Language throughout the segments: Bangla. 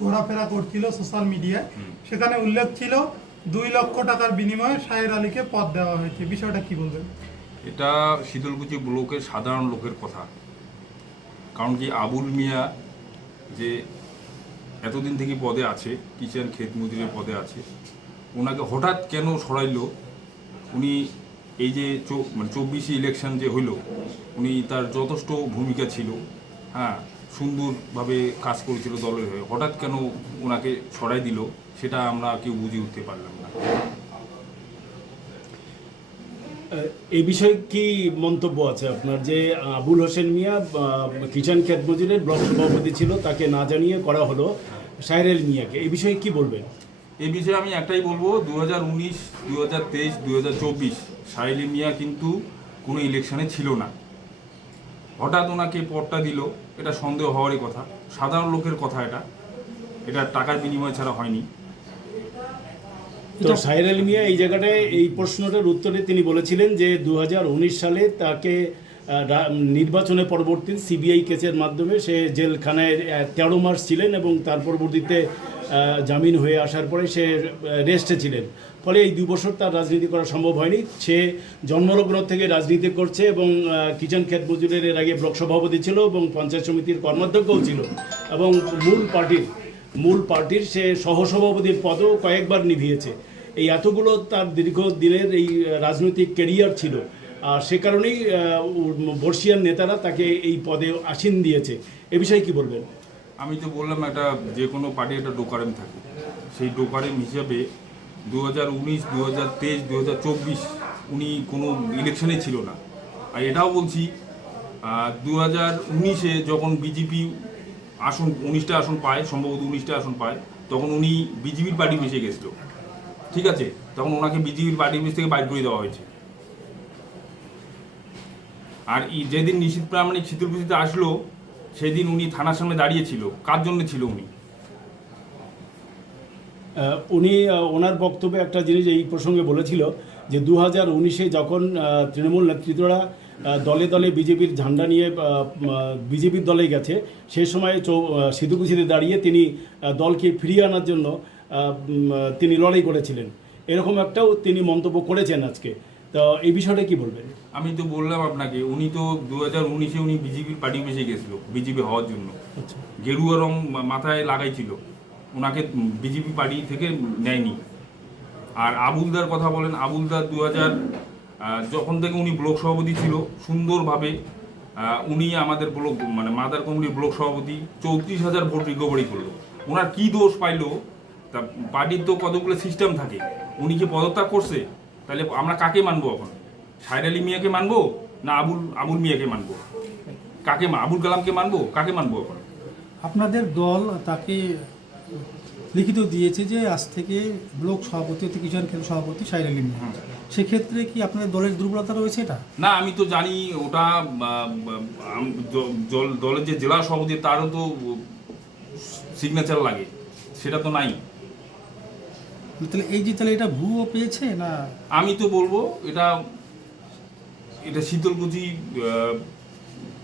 ঘোরাফেরা করছিল সোশ্যাল মিডিয়ায় সেখানে উল্লেখ ছিল দুই লক্ষ টাকার বিনিময়ে শাহের আলীকে পদ দেওয়া হয়েছে। বিষয়টা কি বলবেন? এটা শীতলকুচি ব্লকের সাধারণ লোকের কথা। কারণ কি আবুল মিয়া যে এতদিন থেকে পদে আছে কিচেন ক্ষেত মজুরের পদে আছে ওনাকে হঠাৎ কেন সরাইলো? উনি এই যে মানে চব্বিশে ইলেকশন যে হইল উনি তার যথেষ্ট ভূমিকা ছিল। হ্যাঁ সুন্দরভাবে কাজ করেছিল দলের হয়ে। হঠাৎ কেন ওনাকে সরাই দিল সেটা আমরা কেউ বুঝে উঠতে পারলাম না। এই বিষয়ে কি মন্তব্য আছে আপনার? যে আবুল হোসেন মিয়া কিষাণ ক্ষেত মজুরের ব্লক সভাপতি ছিল তাকে না জানিয়ে করা হলো সাইরেল মিয়াকে। এই বিষয়ে কি বলবেন? এই বিষয়ে আমি একটাই বলব দু হাজার উনিশ দু হাজার তেইশ দু হাজার চব্বিশ সাইলি মিয়া কিন্তু কোনো ইলেকশনে ছিল না। হঠাৎ ওনাকে পদটা দিল এটা সন্দেহ হওয়ারই কথা। সাধারণ লোকের কথা এটা। এটা টাকার বিনিময় ছাড়া হয়নি। তো সাইরেল মিয়া এই জায়গাটায় এই প্রশ্নটার উত্তরে তিনি বলেছিলেন যে দু হাজার উনিশ সালে তাকে নির্বাচনের পরবর্তী সিবিআই কেসের মাধ্যমে সে জেলখানায় তেরো মাস ছিলেন এবং তার পরবর্তীতে জামিন হয়ে আসার পরে সে রেস্টে ছিলেন। ফলে এই দুই বছর তার রাজনীতি করা সম্ভব হয়নি। সে জন্মলগ্ন থেকে রাজনীতি করছে এবং কিচেন ক্ষেত মজুরের এর আগে ব্লক সভাপতি ছিল এবং পঞ্চায়েত সমিতির কর্মাধ্যক্ষও ছিল এবং মূল পার্টির মূল পার্টির সে সহসভাপতির পদও কয়েকবার নিভিয়েছে। এই এতগুলো তার দীর্ঘ দিনের এই রাজনৈতিক ক্যারিয়ার ছিল। আর সে কারণেই বর্ষিয়ান নেতারা তাকে এই পদে আসীন দিয়েছে। এ বিষয়ে কি বলবেন? আমি তো বললাম একটা যে কোনো পার্টি একটা ডোকারেম থাকে। সেই ডোকারেম হিসাবে দু হাজার উনিশ তেইশ চব্বিশ উনি কোনো ইলেকশনে ছিল না। আর এটাও বলছি দু হাজার উনিশে যখন বিজেপি আসন, উনিশটা আসন পায়, সম্ভবত উনিশটা আসন পায়, তখন উনি বিজেপির পার্টি মিশে গেছিল। ঠিক আছে? তখন ওনাকে বিজেপির পার্টি মিশ থেকে বাইর করে দেওয়া হয়েছে। আর যেদিন নিশীত প্রামাণিক শীতলকুচিতে আসলো, সেদিন উনি থানার সামনে দাঁড়িয়েছিল কার জন্য ছিল উনি? উনি ওনার বক্তব্যে একটা জিনিস এই প্রসঙ্গে বলেছিল যে দু হাজার উনিশে যখন তৃণমূল নেতৃত্বরা দলে দলে বিজেপির ঝান্ডা নিয়ে বিজেপির দলে গেছে সেই সময় চৌ সিধুকুচিতে দাঁড়িয়ে তিনি দলকে ফিরিয়ে আনার জন্য তিনি লড়াই করেছিলেন। এরকম একটাও তিনি মন্তব্য করেছেন আজকে। তো এই বিষয়টা কি বলবেন? আমি তো বললাম আপনাকে উনি তো দু হাজার উনিশে উনি বিজেপির পার্টি মিশে গেছিল বিজেপি হওয়ার জন্য। আচ্ছা। গেরুয়া রং মাথায় লাগাইছিল। ওনাকে বিজেপি পার্টি থেকে নেয়নি। আর আবুলদার কথা বলেন আবুলদার দু হাজার যখন থেকে উনি ব্লক সভাপতি ছিল, সুন্দরভাবে উনি আমাদের ব্লক মানে মাদার কমিটির ব্লক সভাপতি, চৌত্রিশ হাজার ভোট রিকভারি করল। ওনার কি দোষ পাইলো? তা পার্টির তো কতগুলো সিস্টেম থাকে। উনি কি পদত্যাগ করছে? তাহলে আমরা কাকে মানবো এখন? সাইর আলী মিয়াকে মানবো না আবুল আবুল মিয়াকে মানবো? কাকে আবুল কালামকে মানবো? কাকে মানবো এখন? আপনাদের দল তাকে লিখিত দিয়েছে যে আজ থেকে ব্লক সভাপতি অতি কিষাণ কেন্দ্র সভাপতি সাইর আলী। সেক্ষেত্রে কি আপনাদের দলের দুর্বলতা রয়েছে এটা? না আমি তো জানি ওটা দলের যে জেলা সভাপতি তারও তো সিগনেচার লাগে। সেটা তো নাই। তাহলে এই যে তাহলে এটা ভুয়ো পেয়েছে না? আমি তো বলব এটা এটা শীতলকুচি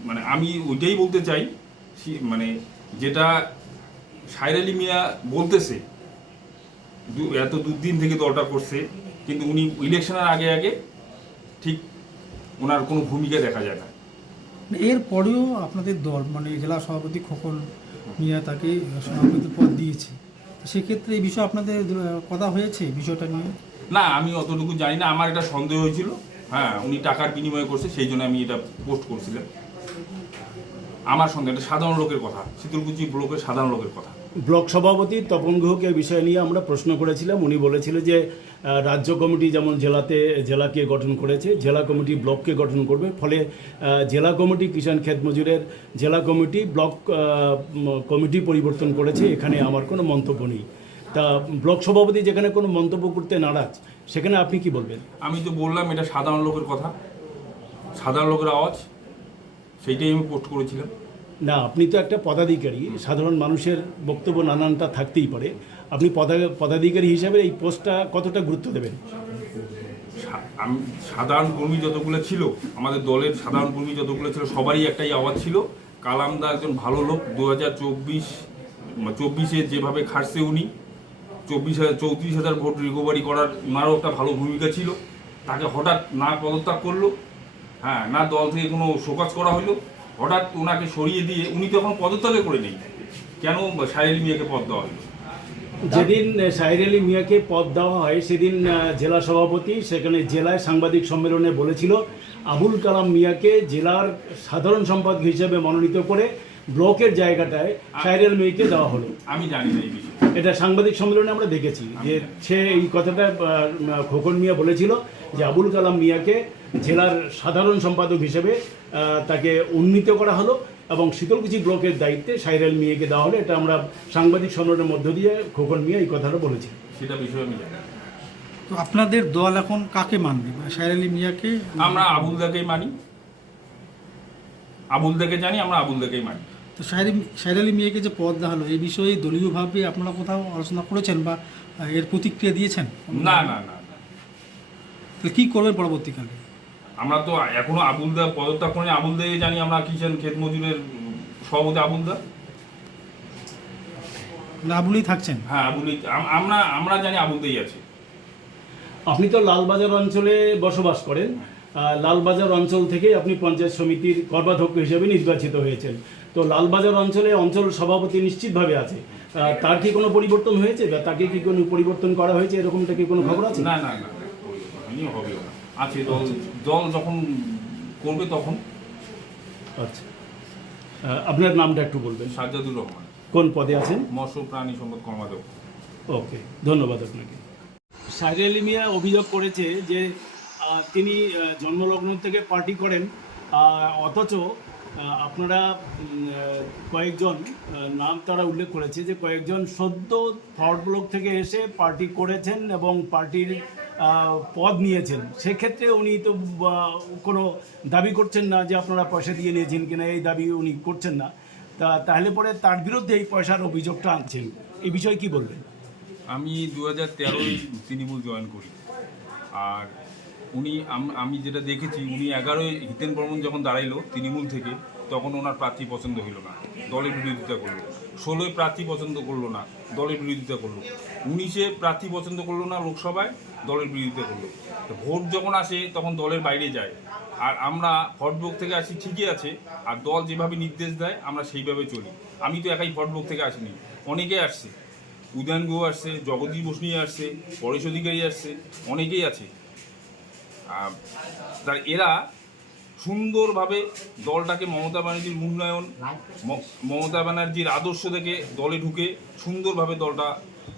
মানে আমি ওইটাই বলতে চাই মানে যেটা সাইর আলী মিয়া বলতেছে এত দুদিন থেকে দলটা করছে কিন্তু উনি ইলেকশনের আগে আগে ঠিক ওনার কোনো ভূমিকা দেখা যায় না। এর পরেও আপনাদের দল মানে জেলা সভাপতি খোকন মিয়া তাকে সভাপতি পদ দিয়েছে। সেক্ষেত্রে এই বিষয়ে আপনাদের কথা হয়েছে বিষয়টা নিয়ে? না আমি অতটুকু জানি না আমার এটা সন্দেহ হয়েছিল। হ্যাঁ উনি টাকার বিনিময় করছে সেই জন্য আমি এটা পোস্ট করছিলাম। আমার সঙ্গে এটা সাধারণ লোকের কথা। শীতলকুচি ব্লকের সাধারণ লোকের কথা। ব্লক সভাপতি তপন গুহকে বিষয় নিয়ে আমরা প্রশ্ন করেছিলাম। উনি বলেছিল যে রাজ্য কমিটি যেমন জেলাতে জেলাকে গঠন করেছে জেলা কমিটি ব্লককে গঠন করবে। ফলে জেলা কমিটি কিষাণ ক্ষেত মজুরের জেলা কমিটি ব্লক কমিটি পরিবর্তন করেছে। এখানে আমার কোনো মন্তব্য নেই। তা ব্লক সভাপতি যেখানে কোনো মন্তব্য করতে নারাজ সেখানে আপনি কি বলবেন? আমি তো বললাম এটা সাধারণ লোকের কথা। সাধারণ লোকের আওয়াজ। সেইটাই আমি পোস্ট করেছিলাম। না আপনি তো একটা পদাধিকারী সাধারণ মানুষের বক্তব্য নানানটা থাকতেই পারে। আপনি পদা- পদাধিকারী হিসাবে এই পোস্টটা কতটা গুরুত্ব দেবেন? আমি সাধারণ কর্মী যতগুলো ছিল আমাদের দলের সাধারণ কর্মী যতগুলো ছিল সবারই একটাই আওয়াজ ছিল। কালামদা একজন ভালো লোক দু হাজার চব্বিশ চব্বিশে যেভাবে খাটছে উনি চব্বিশ হাজার চৌত্রিশ হাজার ভোট রিকভারি করার ওনারও একটা ভালো ভূমিকা ছিল। তাকে হঠাৎ না পদত্যাগ করল হ্যাঁ না দল থেকে কোনো শোকাজ করা হলো হঠাৎ ওনাকে সরিয়ে দিয়ে উনি তখন পদত্যাগে করে নেই। কেন সাহেল মিয়াকে পদ দেওয়া হলো যেদিন সাহির আলী মিয়াকে পদ দেওয়া হয় সেদিন জেলা সভাপতি সেখানে জেলায় সাংবাদিক সম্মেলনে বলেছিল আবুল কালাম মিয়াকে জেলার সাধারণ সম্পাদক হিসেবে মনোনীত করে ব্লকের জায়গাটায় সাহির আলী মিয়াকে দেওয়া হলো। আমি জানি না এই বিষয়ে। এটা সাংবাদিক সম্মেলনে আমরা দেখেছি যে সে এই কথাটা খোকন মিয়া বলেছিল যে আবুল কালাম মিয়াকে জেলার সাধারণ সম্পাদক হিসেবে তাকে উন্নীত করা হলো এবং শীতলকুচি ব্লকের দায়িত্বে সাইরাল মিয়াকে দেওয়া হলো। এটা আমরা সাংবাদিক সম্মেলনের মধ্য দিয়ে খোকন মিয়া এই কথাটা বলেছি সেটা বিষয়ে আমি জানি না। তো আপনাদের দল এখন কাকে মানবে? মানে আলী মিয়াকে? আমরা আবুলদাকেই মানি। আবুলদাকে জানি আমরা আবুলদাকেই মানি। তো আলী মিয়াকে যে পদ দেওয়া হলো এই বিষয়ে দলীয়ভাবে আপনারা কোথাও আলোচনা করেছেন বা এর প্রতিক্রিয়া দিয়েছেন? না না না তাহলে কী করবেন পরবর্তীকালে? আমরা তো এখনও আবুলদা পদত্যাগ করে আবুলদাই জানি আমরা কিষান ক্ষেত মজুরের সভাপতি আবুলদা আবুলেই থাকছেন। হ্যাঁ আবুলই আমরা আমরা জানি আবুল আবুলদাই আছে। আপনি তো লালবাজার অঞ্চলে বসবাস করেন। লালবাজার অঞ্চল থেকে আপনি পঞ্চায়েত সমিতির কর্মাধ্যক্ষ হিসেবে নির্বাচিত হয়েছেন। তো লালবাজার অঞ্চলে অঞ্চল সভাপতি নিশ্চিতভাবে আছে। তার কি কোনো পরিবর্তন হয়েছে? বা তাকে কি কোনো পরিবর্তন করা হয়েছে? এরকমটা কি কোনো খবর আছে? না না না না। আছে দল দল যখন করবে তখন। আচ্ছা। আপনার নামটা একটু বলবেন। সাজ্জাদুর রহমান। কোন পদে আছেন? মৎস্য প্রাণী সম্পদ কর্মাধ্যক্ষ। ওকে ধন্যবাদ আপনাকে। সাইর আলী মিয়া অভিযোগ করেছে যে তিনি জন্মলগ্ন থেকে পার্টি করেন অথচ আপনারা কয়েকজন নাম তারা উল্লেখ করেছে যে কয়েকজন সদ্য ফরওয়ার্ড ব্লক থেকে এসে পার্টি করেছেন এবং পার্টির পদ নিয়েছেন। সেক্ষেত্রে উনি তো কোনো দাবি করছেন না যে আপনারা পয়সা দিয়ে নিয়েছেন কিনা, এই দাবি উনি করছেন না। তা, তাহলে পরে তার বিরুদ্ধে এই পয়সার অভিযোগটা আনছেন। এই বিষয়ে কি বলবেন? আমি দু হাজার তেরোই তৃণমূল জয়েন করি। আর উনি, আমি যেটা দেখেছি, উনি এগারোই হিতেন বর্মন যখন দাঁড়াইলো তৃণমূল থেকে, তখন ওনার প্রার্থী পছন্দ হইল না। দলের বিরোধিতা করল। ষোলোয় প্রার্থী পছন্দ করল না, দলের বিরোধিতা করল। উনিশে প্রার্থী পছন্দ করল না লোকসভায় দলের বিরোধিতা করল। তো ভোট যখন আসে, তখন দলের বাইরে যায়। আর আমরা ভোটবোক থেকে আসি ঠিকই আছে, আর দল যেভাবে নির্দেশ দেয়, আমরা সেইভাবে চলি। আমি তো একাই ভোটবোক থেকে আসিনি। অনেকে আসছে। উদয়ন গুহ আসছে, জগদীশ বসনিয়া আসছে, পরেশ অধিকারী আসছে, অনেকেই আছে। তার এরা সুন্দরভাবে দলটাকে মমতা ব্যানার্জির উন্নয়ন মমতা ব্যানার্জির আদর্শ থেকে দলে ঢুকে সুন্দরভাবে দলটা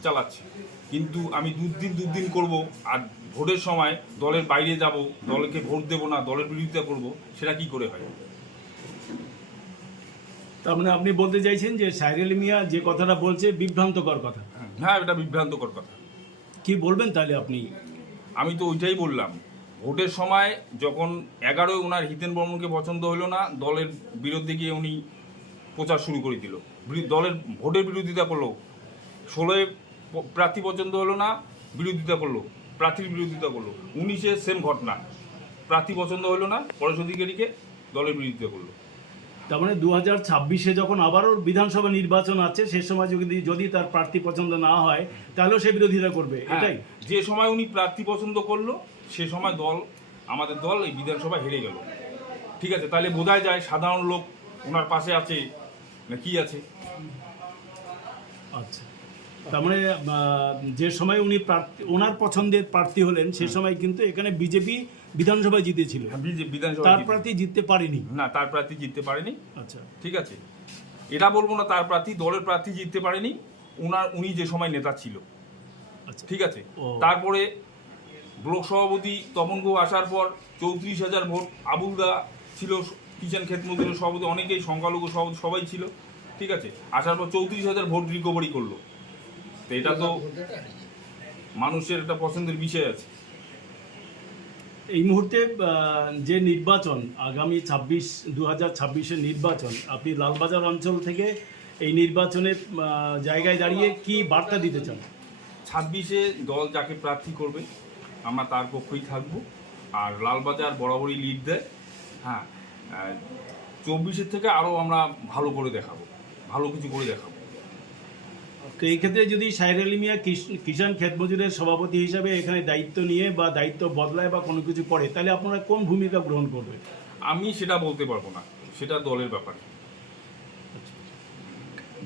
চালাচ্ছে। কিন্তু আমি দুদিন দুদিন করব আর ভোটের সময় দলের বাইরে যাব দলকে ভোট দেবো না দলের বিরোধিতা করব সেটা কি করে হয়? তার মানে আপনি বলতে চাইছেন যে সাইরেল মিয়া যে কথাটা বলছে বিভ্রান্তকর কথা। হ্যাঁ এটা বিভ্রান্তকর কথা। কি বলবেন তাহলে আপনি? আমি তো ওইটাই বললাম। ভোটের সময় যখন এগারোয় ওনার হিতেন বর্মনকে পছন্দ হলো না দলের বিরুদ্ধে গিয়ে উনি প্রচার শুরু করে দিল। দলের ভোটের বিরোধিতা করল। ষোলোয় প্রার্থী পছন্দ হলো না বিরোধিতা করল। প্রার্থীর বিরোধিতা করল। উনিশে সেম ঘটনা। প্রার্থী পছন্দ হলো না পরেশ অধিকারীকে দলের বিরোধিতা করল। তার মানে দু হাজার ছাব্বিশে যখন আবারও বিধানসভা নির্বাচন আছে সে সময় যদি যদি তার প্রার্থী পছন্দ না হয় তাহলেও সে বিরোধিতা করবে। হ্যাঁ, এটাই। যে সময় উনি প্রার্থী পছন্দ করল সে সময় দল আমাদের দল এই বিধানসভা হেরে গেল। ঠিক আছে তাহলে বোঝাই যায় সাধারণ লোক ওনার পাশে আছে না কি আছে? আচ্ছা। তার মানে যে সময় উনি প্রার্থী ওনার পছন্দের প্রার্থী হলেন সে সময় কিন্তু এখানে বিজেপি বিধানসভায় জিতেছিল। বিধানসভা তার প্রার্থী জিততে পারেনি। না তার প্রার্থী জিততে পারেনি। আচ্ছা। ঠিক আছে। এটা বলব না তার প্রার্থী দলের প্রার্থী জিততে পারেনি। ওনার উনি যে সময় নেতা ছিল। আচ্ছা। ঠিক আছে। তারপরে ব্লক সভাপতি তপন গো আসার পর চৌত্রিশ হাজার ভোট। আবুলদা ছিল কিষান ক্ষেত মজুরের সভাপতি অনেকেই সংখ্যালঘু সভাপতি সবাই ছিল। ঠিক আছে। আসার পর চৌত্রিশ হাজার ভোট রিকভারি করল। তো এটা তো মানুষের একটা পছন্দের বিষয় আছে। এই মুহূর্তে যে নির্বাচন আগামী ছাব্বিশ দু হাজার ছাব্বিশের নির্বাচন আপনি লালবাজার অঞ্চল থেকে এই নির্বাচনে জায়গায় দাঁড়িয়ে কি বার্তা দিতে চান? ছাব্বিশে দল যাকে প্রার্থী করবে আমরা তার পক্ষেই থাকব। আর লালবাজার বরাবরই লিড দেয়। হ্যাঁ চব্বিশের থেকে আরও আমরা ভালো করে দেখাবো। ভালো কিছু করে দেখাবো। তো এই ক্ষেত্রে যদি সাইর আলী মিয়া কিষ- কিষাণ ক্ষেত মজুরের সভাপতি হিসাবে এখানে দায়িত্ব নিয়ে বা দায়িত্ব বদলায় বা কোনো কিছু করে তাহলে আপনারা কোন ভূমিকা গ্রহণ করবেন? আমি সেটা বলতে পারব না। সেটা দলের ব্যাপার।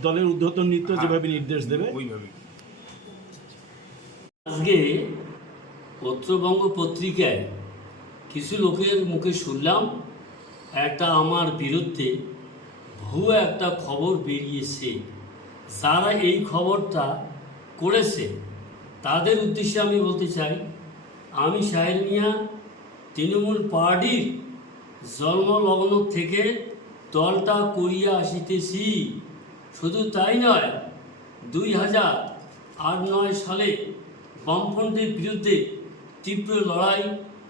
দলের উদ্ধতন নৃত্য হ্যাঁ। যেভাবে নির্দেশ দেবে। ওইভাবে। আজকে পত্রবঙ্গ পত্রিকায় কিছু লোকের মুখে শুনলাম একটা আমার বিরুদ্ধে ভুয়া একটা খবর বেরিয়েছে। যারা এই খবরটা করেছে। তাদের উদ্দেশ্যে আমি বলতে চাই, আমি শাহের মিয়া তৃণমূল পার্টির জন্মলগ্ন থেকে দলটা করিয়া আসিতেছি। শুধু তাই নয়, দুই হাজার আট নয় সালে বামফ্রন্টের বিরুদ্ধে তীব্র লড়াই,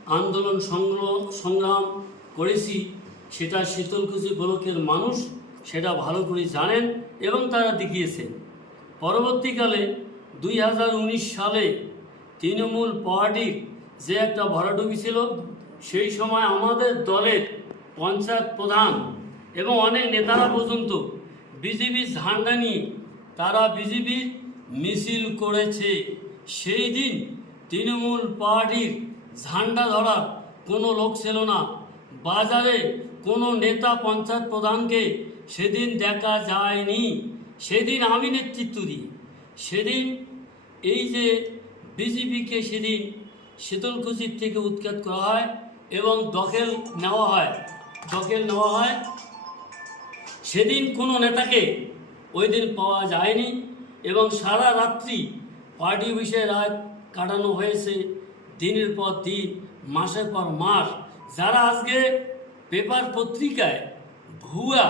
আন্দোলন সংগ্র- সংগ্রাম করেছি। সেটা শীতলকুচি ব্লকের মানুষ সেটা ভালো করে জানেন এবং তারা দেখিয়েছেন। পরবর্তীকালে দুই হাজার উনিশ সালে তৃণমূল পার্টির যে একটা ভরাডুবি ছিল, সেই সময় আমাদের দলের পঞ্চায়েত প্রধান এবং অনেক নেতারা পর্যন্ত বিজেপির ঝান্ডা নিয়ে তারা বিজেপির মিছিল করেছে। সেই দিন তৃণমূল পার্টির ঝান্ডা ধরার কোনো লোক ছিল না। বাজারে কোনো নেতা পঞ্চায়েত প্রধানকে সেদিন দেখা যায়নি, সেদিন আমি নেতৃত্ব দিই সেদিন এই যে বিজেপিকে সেদিন শীতলকুচির থেকে উৎখাত করা হয় এবং দখল নেওয়া হয়, দখল নেওয়া হয়, সেদিন কোনো নেতাকে ওই দিন পাওয়া যায়নি এবং সারা রাত্রি পার্টি অফিসে রাত কাটানো হয়েছে, দিনের পর দিন, মাসের পর মাস। যারা আজকে পেপার পত্রিকায় ভুয়া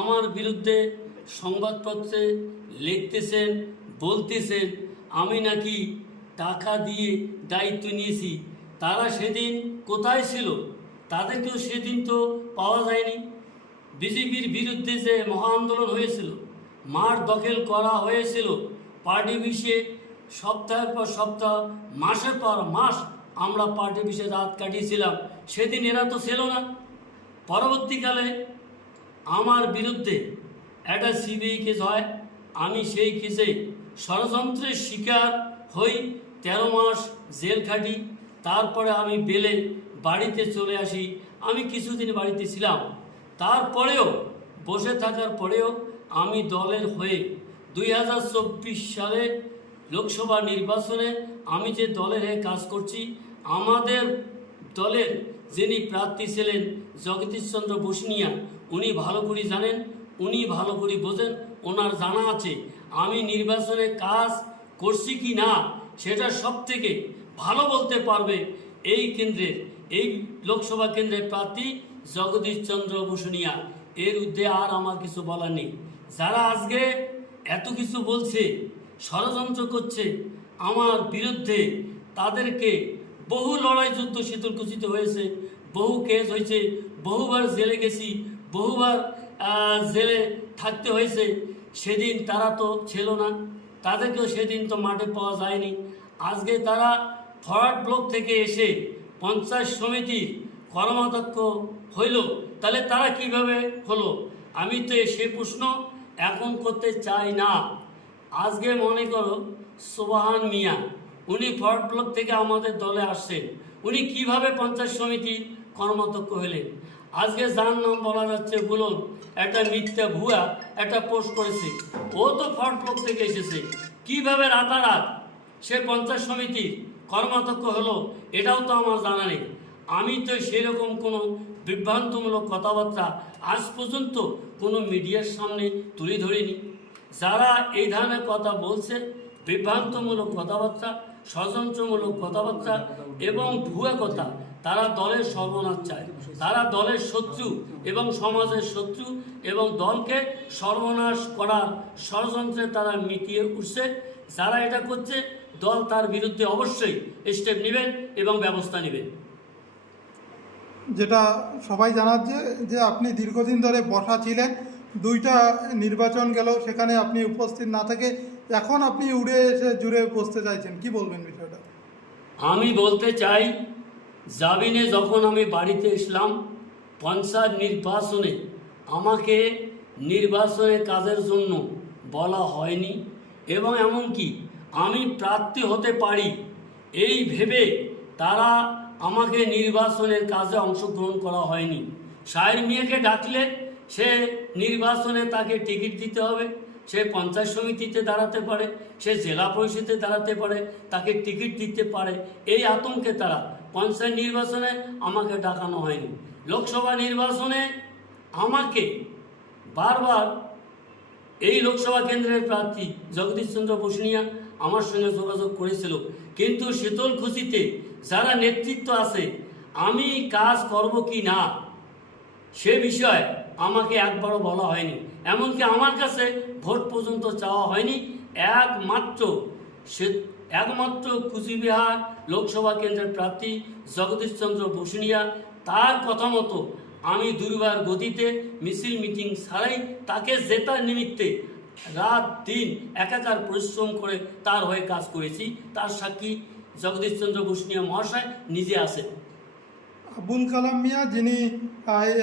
আমার বিরুদ্ধে সংবাদপত্রে লিখতেছেন, বলতেছেন, আমি নাকি টাকা দিয়ে দায়িত্ব নিয়েছি। তারা সেদিন কোথায় ছিল? তাদেরকেও সেদিন তো পাওয়া যায়নি। বিজেপির বিরুদ্ধে যে মহা আন্দোলন হয়েছিল মাঠ দখল করা হয়েছিল, পার্টি বিষে সপ্তাহের পর সপ্তাহ, মাসের পর মাস আমরা পার্টি বিষে রাত কাটিয়েছিলাম, সেদিন এরা তো ছিল না। পরবর্তীকালে আমার বিরুদ্ধে একটা সিবিআই কেস হয়। আমি সেই কেসে ষড়যন্ত্রের শিকার হই। তেরো মাস জেল খাটি। তারপরে আমি বেলে বাড়িতে চলে আসি। আমি কিছুদিন বাড়িতে ছিলাম। তারপরেও বসে থাকার পরেও আমি দলের হয়ে দুই হাজার চব্বিশ সালে লোকসভা নির্বাচনে আমি যে দলের হয়ে কাজ করছি, আমাদের দলের যিনি প্রার্থী ছিলেন জগদীশচন্দ্র বসনিয়া উনি ভালো করে জানেন, উনি ভালো করে বোঝেন, ওনার জানা আছে, আমি নির্বাচনে কাজ করছি কি না, সেটা সব থেকে ভালো বলতে পারবে এই কেন্দ্রের, এই লোকসভা কেন্দ্রের প্রার্থী জগদীশ চন্দ্র বসুনিয়া এর ঊর্ধ্বে আর আমার কিছু বলার নেই। যারা আজকে এত কিছু বলছে, ষড়যন্ত্র করছে, আমার বিরুদ্ধে তাদেরকে বহু লড়াই যুদ্ধ শীতলকুচিতে হয়েছে, বহু কেস হয়েছে, বহুবার জেলে গেছি বহুবার জেলে থাকতে হয়েছে। সেদিন তারা তো ছিল না। তাদেরকেও সেদিন তো মাঠে পাওয়া যায়নি। আজকে তারা ফরওয়ার্ড ব্লক থেকে এসে পঞ্চায়েত সমিতির কর্মাধ্যক্ষ হইল। তাহলে তারা কীভাবে হলো? আমি তো সে প্রশ্ন এখন করতে চাই না। আজকে মনে করো, সোবাহান মিয়া, উনি ফরওয়ার্ড ব্লক থেকে আমাদের দলে আসছেন। উনি কীভাবে পঞ্চায়েত সমিতি কর্মাধ্যক্ষ হলেন? আজকে যার নাম বলা যাচ্ছে বলুন, একটা মিথ্যা ভুয়া, একটা পোস্ট করেছে। ও তো ব্লক থেকে এসেছে। কীভাবে রাতারাত? সে পঞ্চায়েত সমিতির কর্মাধ্যক্ষ হলো, এটাও তো আমার জানা নেই। আমি তো সেরকম কোনো বিভ্রান্তমূলক কথাবার্তা আজ পর্যন্ত কোনো মিডিয়ার সামনে তুলে ধরিনি। যারা এই ধরনের কথা বলছে, বিভ্রান্তমূলক কথাবার্তা, ষড়যন্ত্রমূলক কথাবার্তা এবং ভুয়া কথা, তারা দলের সর্বনাশ চায়। তারা দলের শত্রু এবং সমাজের শত্রু এবং দলকে সর্বনাশ করার ষড়যন্ত্রে তারা মিটিয়ে উঠছে। যারা এটা করছে, দল তার বিরুদ্ধে অবশ্যই স্টেপ নেবেন এবং ব্যবস্থা নেবেন। যেটা সবাই জানাচ্ছে যে আপনি দীর্ঘদিন ধরে বসা ছিলেন, দুইটা নির্বাচন গেল, সেখানে আপনি উপস্থিত না থেকে এখন আপনি উড়ে এসে জুড়ে বসতে চাইছেন। কি বলবেন বিষয়টা? আমি বলতে চাই জাবিনে যখন আমি বাড়িতে এসলাম, পঞ্চায়েত নির্বাচনে আমাকে নির্বাচনের কাজের জন্য বলা হয়নি এবং এমনকি আমি প্রার্থী হতে পারি, এই ভেবে তারা আমাকে নির্বাচনের কাজে অংশগ্রহণ করা হয়নি। সাহের মিয়াকে ডাকলে সে নির্বাচনে তাকে টিকিট দিতে হবে। সে পঞ্চায়েত সমিতিতে দাঁড়াতে পারে, সে জেলা পরিষদে দাঁড়াতে পারে, তাকে টিকিট দিতে পারে। এই আতঙ্কে তারা পঞ্চায়েত নির্বাচনে আমাকে ডাকানো হয়নি। লোকসভা নির্বাচনে আমাকে বারবার এই লোকসভা কেন্দ্রের প্রার্থী জগদীশ চন্দ্র বসুনিয়া আমার সঙ্গে যোগাযোগ করেছিল। কিন্তু শীতল খুশিতে যারা নেতৃত্ব আছে, আমি কাজ করব কি না, সে বিষয়ে আমাকে একবারও বলা হয়নি। এমনকি আমার কাছে ভোট পর্যন্ত চাওয়া হয়নি। একমাত্র সে একমাত্র কুচবিহার লোকসভা কেন্দ্রের প্রার্থী জগদীশ চন্দ্র বসুনিয়া। তার কথা মতো আমি দুর্বার গতিতে মিছিল মিটিং ছাড়াই তাকে জেতার নিমিত্তে রাত দিন একাকার পরিশ্রম করে তার হয়ে কাজ করেছি। তার সাক্ষী জগদীশ চন্দ্র বসুনিয়া মহাশয় নিজে আছেন। আবুল কালাম মিয়া, যিনি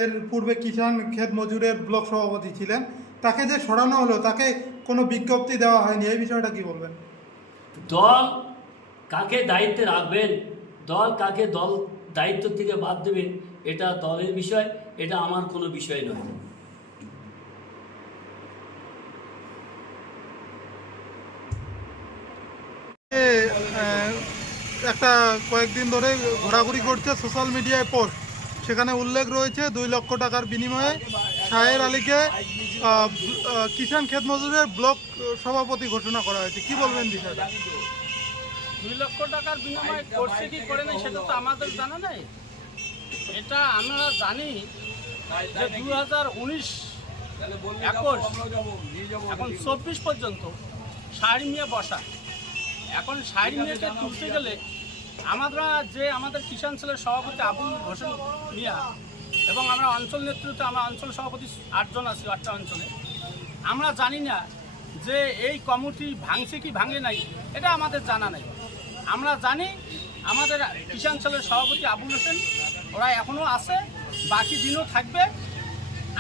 এর পূর্বে কিষাণ ক্ষেত মজুরের ব্লক সভাপতি ছিলেন তাকে যে সরানো হলো তাকে কোনো বিজ্ঞপ্তি দেওয়া হয়নি এই বিষয়টা কি বলবেন? দল কাকে দায়িত্বে রাখবেন দল কাকে দল দায়িত্ব থেকে বাদ দেবেন এটা দলের বিষয় এটা আমার কোনো বিষয় নয়। আহ, একটা কয়েকদিন ধরে ঘোরাঘুরি করছে সোশ্যাল মিডিয়ায় পোস্ট সেখানে উল্লেখ রয়েছে দুই লক্ষ টাকার বিনিময়ে শাহের আলীকে কিষাণ ক্ষেত মজুরের ব্লক সভাপতি ঘোষণা করা হয়েছে। কি বলবেন বিষয়টা? দুই লক্ষ টাকার বিনিময়ে করছে কি করে নাই সেটা তো আমাদের জানা নাই। এটা আমরা জানি যে দু হাজার উনিশ একুশ, এখন চব্বিশ পর্যন্ত শাড়ি নিয়ে বসা। এখন শাড়ি নিয়েকে তুলতে গেলে আমরা যে আমাদের কিষাণ ছেলের সভাপতি আবুল হোসেন মিয়া এবং আমরা অঞ্চল নেতৃত্বে, আমরা অঞ্চল সভাপতি আটজন আছি, আটটা অঞ্চলে। আমরা জানি না যে এই কমিটি ভাঙছে কি ভাঙে নাই, এটা আমাদের জানা নাই। আমরা জানি আমাদের কিষাণ সেলের সভাপতি আবুল হোসেন, ওরা এখনও আছে, বাকি দিনও থাকবে।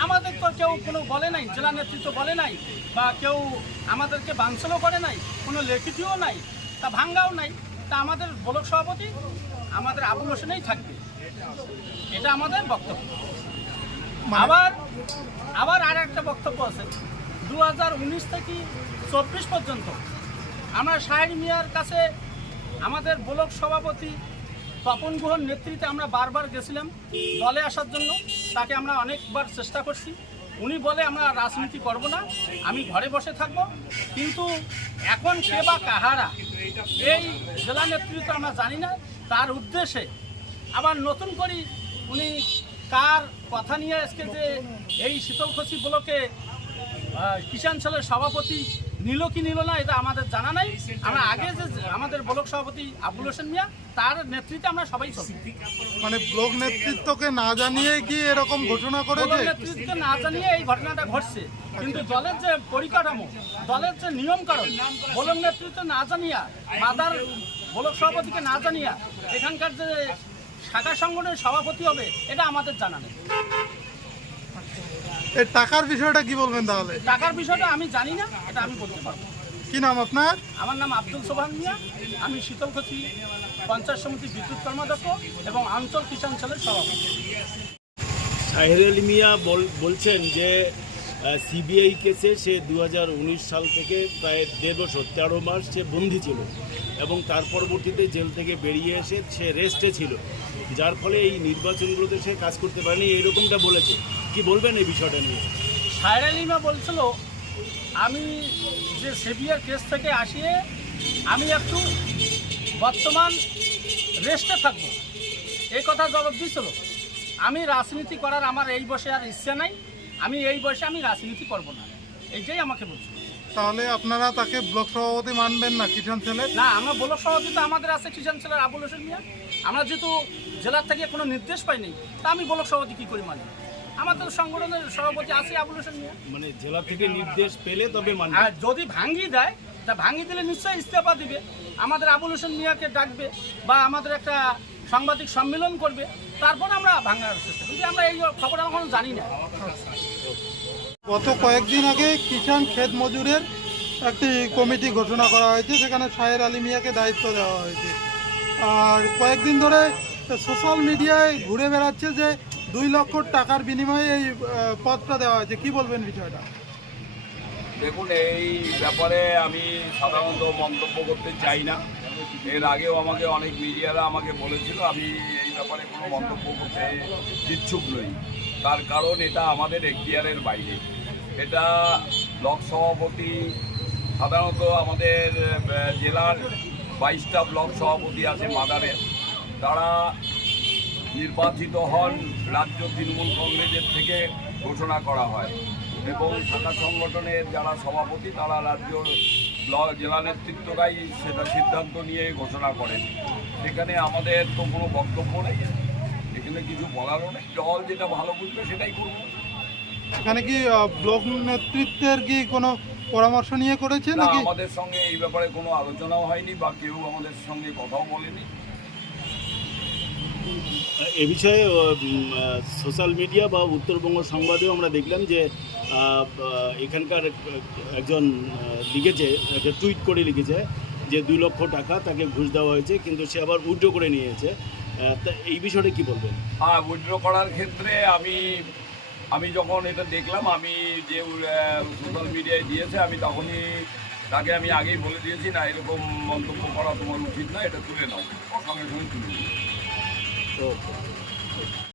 আমাদের তো কেউ কোনো বলে নাই, জেলা নেতৃত্ব বলে নাই, বা কেউ আমাদেরকে বাঞ্ছলও করে নাই, কোনো লেখিতও নাই, তা ভাঙ্গাও নাই। তা আমাদের ব্লক সভাপতি আমাদের আবুল হোসেনেই থাকবে। এটা আমাদের বক্তব্য। আবার আবার আর একটা বক্তব্য আছে। দু হাজার উনিশ থেকে চব্বিশ পর্যন্ত আমরা শাহের মিয়ার কাছে আমাদের ব্লক সভাপতি তপন গুহর নেতৃত্বে আমরা বারবার গেছিলাম। দলে আসার জন্য তাকে আমরা অনেকবার চেষ্টা করছি। উনি বলে, আমরা রাজনীতি করব না, আমি ঘরে বসে থাকব। কিন্তু এখন সে বা কাহারা? এই জেলা নেতৃত্ব আমরা জানি না। তার উদ্দেশ্যে আবার নতুন করি উনি কার কথা নিয়ে আজকে যে এই শীতলখসি ব্লকে কিষাঞ্চলের সভাপতি নিল কি নিল না এটা আমাদের জানা নাই। আমরা আগে যে আমাদের ব্লক সভাপতি আবুল হোসেন মিয়া তার নেতৃত্বে আমরা সবাই চলি। মানে ব্লক নেতৃত্বকে না জানিয়ে কি এরকম ঘটনা করে নেতৃত্বকে না জানিয়ে এই ঘটনাটা ঘটছে। কিন্তু দলের যে পরিকাঠামো দলের যে নিয়ম কারণ ব্লক নেতৃত্ব না জানিয়া মাদার ব্লক সভাপতিকে না জানিয়া এখানকার যে শাখা সংগঠনের সভাপতি হবে এটা আমাদের জানা নেই। এর টাকার বিষয়টা কি বলবেন তাহলে? টাকার বিষয়টা আমি জানি না এটা আমি বলতে পারব। কি নাম আপনার? আমার নাম আব্দুল সোহান মিয়া। আমি শীতলকুচি পঞ্চায়েত সমিতি বিদ্যুৎ কর্মাধ্যক্ষ এবং আঞ্চল কিষাণ সেলের সভাপতি। সাহের আলী মিয়া বল- বলছেন যে সিবিআই কেসে সে দু হাজার উনিশ সাল থেকে প্রায় দেড় বছর তেরো মাস সে বন্দি ছিল এবং তার পরবর্তীতে জেল থেকে বেরিয়ে এসে সে রেস্টে ছিল। যার ফলে এই নির্বাচনগুলোতে সে কাজ করতে পারেনি এইরকমটা বলেছে। কি বলবেন এই বিষয়টা নিয়ে? সায়রা লিমা বলছিল, আমি যে সেভিয়ার কেস থেকে আসিয়ে আমি একটু বর্তমান রেস্টে থাকব। এই কথা জবাব দিয়েছিল। আমি রাজনীতি করার আমার এই বসে আর ইচ্ছা নাই। আমি এই বয়সে আমি রাজনীতি করব না। এইটাই আমাকে বলছিল তাহলে আপনারা তাকে ব্লক সভাপতি মানবেন না কিষাণ ছেলের না আমরা ব্লক সভাপতি তো আমাদের আছে কিষাণ ছেলের আবুল হোসেন মিয়া। আমরা যেহেতু জেলার থেকে কোনো নির্দেশ পাইনি তা আমি ব্লক সভাপতি কী করি মানি? আমাদের সংগঠনের সভাপতি আছে আবুল হোসেন মিয়া। মানে জেলা থেকে নির্দেশ পেলে তবে আর যদি ভাঙ্গি দেয় তা ভাঙ্গি দিলে নিশ্চয়ই ইস্তফা দিবে। আমাদের আবুল হোসেন মিয়াকে ডাকবে বা আমাদের একটা সাংবাদিক সম্মেলন করবে তারপর আমরা ভাঙার চেষ্টা কিন্তু আমরা এই খবর এখনও জানি না। গত কয়েকদিন আগে কিষাণ ক্ষেত মজুরের একটি কমিটি ঘোষণা করা হয়েছে, সেখানে শাহের আলী মিয়াকে দায়িত্ব দেওয়া হয়েছে। আর কয়েকদিন ধরে সোশ্যাল মিডিয়ায় ঘুরে বেড়াচ্ছে যে দুই লক্ষ টাকার বিনিময়ে এই পদটা দেওয়া হয়েছে। কি বলবেন বিষয়টা? দেখুন, এই ব্যাপারে আমি সাধারণত মন্তব্য করতে চাই না। এর আগেও আমাকে অনেক মিডিয়ারা আমাকে বলেছিল, আমি এই ব্যাপারে কোনো মন্তব্য করতে ইচ্ছুক নই। তার কারণ এটা আমাদের এখতিয়ারের বাইরে। এটা ব্লক সভাপতি, সাধারণত আমাদের জেলার বাইশটা ব্লক সভাপতি আছে মাদারের তারা নির্বাচিত হন রাজ্য তৃণমূল কংগ্রেসের থেকে ঘোষণা করা হয়। এবং শাখা সংগঠনের যারা সভাপতি, তারা রাজ্য ব্লক, জেলা নেতৃত্বরাই সেটা সিদ্ধান্ত নিয়ে ঘোষণা করেন। সেখানে আমাদের তো কোনো বক্তব্য নেই। এখানে কিছু বলারও নেই। দল যেটা ভালো বুঝবে সেটাই করব। এখানে কি ব্লক নেতৃত্বের কি কোনো পরামর্শ নিয়ে করেছে নাকি? আমাদের সঙ্গে এই ব্যাপারে কোনো আলোচনাও হয়নি বা কেউ আমাদের সঙ্গে কথাও বলেনি। এ বিষয়ে সোশ্যাল মিডিয়া বা উত্তরবঙ্গ সংবাদেও আমরা দেখলাম যে এখানকার একজন লিখেছে একটা টুইট করে লিখেছে যে দুই লক্ষ টাকা তাকে ঘুষ দেওয়া হয়েছে কিন্তু সে আবার উইড্রো করে নিয়েছে। এই বিষয়টা কি বলবেন? হ্যাঁ উইড্র করার ক্ষেত্রে আমি আমি যখন এটা দেখলাম আমি যে সোশ্যাল মিডিয়ায় দিয়েছে আমি তখনই তাকে আমি আগেই বলে দিয়েছি না এরকম মন্তব্য করা তোমার উচিত না এটা তুলে নাও। সঙ্গে সঙ্গে তুলে তো